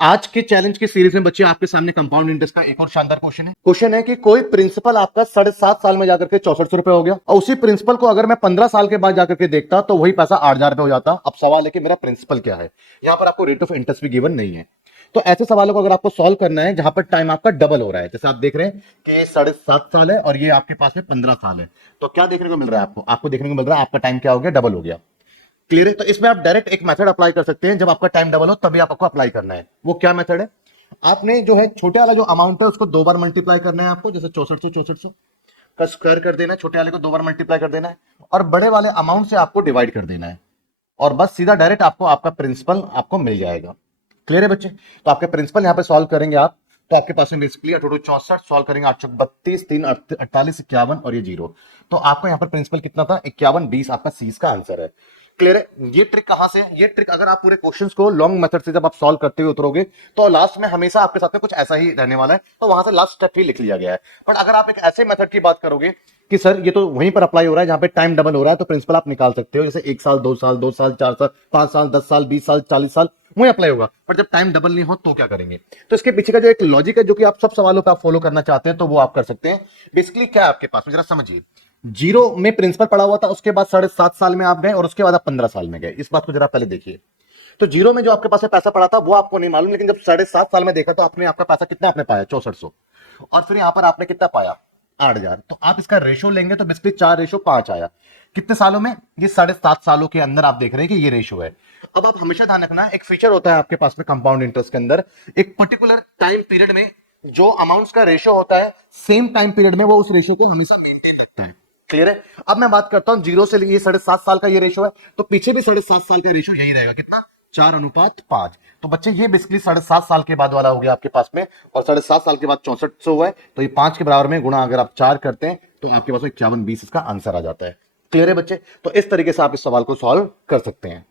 आज के चैलेंज की सीरीज में बच्चे आपके सामने कंपाउंड इंटरेस्ट का एक और शानदार क्वेश्चन है कि कोई प्रिंसिपल आपका 7.5 साल में जाकर के 6400 रुपए हो गया और उसी प्रिंसिपल को अगर मैं 15 साल के बाद जाकर के देखता तो वही पैसा 8,000 रुपए हो जाता। अब सवाल है कि मेरा प्रिंसिपल क्या है। यहां पर आपको रेट ऑफ इंटरेस्ट भी गिवन नहीं है। तो ऐसे सवालों को अगर आपको सॉल्व करना है जहां पर टाइम आपका डबल हो रहा है, जैसे आप देख रहे हैं कि 7.5 साल है और ये आपके पास में 15 साल है, तो क्या देखने को मिल रहा है आपको देखने को मिल रहा है आपका टाइम क्या हो गया, डबल हो गया। क्लियर है। तो इसमें आप डायरेक्ट एक मेथड अप्लाई कर सकते हैं, जब आपका टाइम डबल हो तभी आपको अप्लाई करना है। वो क्या मेथड है, आपने जो है छोटे वाला जो अमाउंट है उसको 2 बार मल्टीप्लाई करना है आपको, जैसे 6400 का स्क्वायर कर देना है, छोटे वाले को 2 बार मल्टीप्लाई कर देना है और बड़े वाले अमाउंट से आपको डिवाइड कर देना है और बस सीधा डायरेक्ट आपको आपका प्रिंसिपल आपको मिल जाएगा। क्लियर है बच्चे। तो आपके प्रिंसिपल यहाँ पे सॉल्व करेंगे आप, तो आपके पास में बेसिकली 64 सॉल्व करेंगे, 832 3 48 51 और ये 0। तो आपका यहाँ पर प्रिंसिपल कितना था, 51 20 आपका सी का आंसर है। क्लियर है। ये ट्रिक कहां से, ये ट्रिक अगर आप पूरे क्वेश्चंस को लॉन्ग मेथड से जब आप सॉल्व करते हुए उतरोगे तो लास्ट में हमेशा आपके साथ में कुछ ऐसा ही रहने वाला है, तो वहां से लास्ट स्टेप ही लिख लिया गया है। बट अगर आप एक ऐसे मेथड की बात करोगे कि सर ये तो वहीं पर अप्लाई हो रहा है जहां पे टाइम डबल हो रहा है, तो प्रिंसिपल आप निकाल सकते हो, जैसे 1 साल 2 साल 2 साल 4 साल 5 साल 10 साल 20 साल 40 साल वही अप्लाई होगा। पर जब टाइम डबल नहीं हो तो क्या करेंगे। तो इसके पीछे का जो एक लॉजिक है जो कि आप सब सवालों पे आप फॉलो करना चाहते हैं तो वो आप कर सकते हैं। बेसिकली क्या है आपके पास में, जरा समझिए। जीरो में प्रिंसिपल पड़ा हुआ था, उसके बाद 7.5 साल में आप गए और उसके बाद आप 15 साल में गए। इस बात को जरा पहले देखिए। तो जीरो में जो आपके पास पैसा पड़ा था वो आपको नहीं मालूम, लेकिन जब 7.5 साल में देखा तो आपने आपका पैसा कितना आपने पाया, 6400। और फिर यहां पर आपने कितना पाया, 8,000। तो आप इसका रेशो लेंगे तो बेसिकली 4:5 आया। कितने सालों में, ये 7.5 सालों के अंदर आप देख रहे हैं कि ये रेशो है। अब आप हमेशा ध्यान रखना, एक फीचर होता है आपके पास में कंपाउंड इंटरेस्ट के अंदर, एक पर्टिकुलर टाइम पीरियड में जो अमाउंट्स का रेशो होता है सेम टाइम पीरियड में वो उस रेशो को हमेशा मेंटेन रखता है। क्लियर है। अब मैं बात करता हूं जीरो से, ये 7.5 साल का ये रेशो है, तो पीछे भी 7.5 साल का रेशो यही रहेगा, कितना, 4:5। तो बच्चे ये बेसिकली 7.5 साल के बाद वाला हो गया आपके पास में, और 7.5 साल के बाद 6400 हुआ है, तो ये 5 के बराबर में गुणा अगर आप 4 करते हैं तो आपके पास 51 20 इसका आंसर आ जाता है। क्लियर है बच्चे। तो इस तरीके से आप इस सवाल को सॉल्व कर सकते हैं।